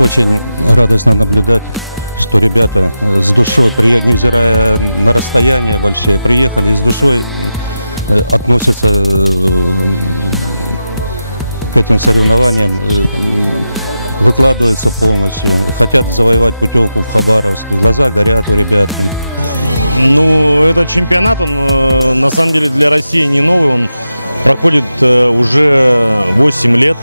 Очень радостно наблюдать, что ребята с душой, невзирая на расстояния большие, приехали и с душой относятся к этим соревнованиям, выкладываются полностью, хотят завоевать путевку в Хабаровск, глаза горят у ребят. Ну, этот чемпионат, он на самом деле для России не новый, он проходит уже 8 лет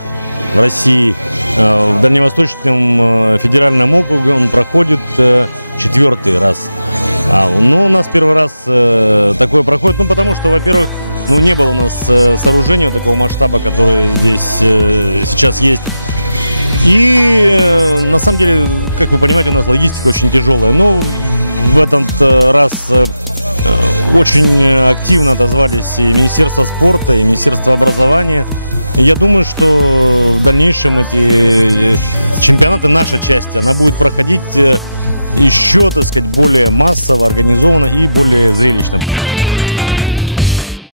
в России. В Дальневосточном федеральном округе он проходит 4-й раз. Но у нас первый раз такое проходит, потому что, во-первых, не было у нас сооружения такого масштаба, который здесь сейчас есть. И на самом деле, как вы понимаете, у нас логистика очень тяжелая. Но в этот раз очень активно отозвались и Министерство спорта, и Министерство образования. И я думаю, что в дальнейшем эти чемпионаты, наша часть, она будет проходить еще, так сказать, более массово, организованно и более зрелищно.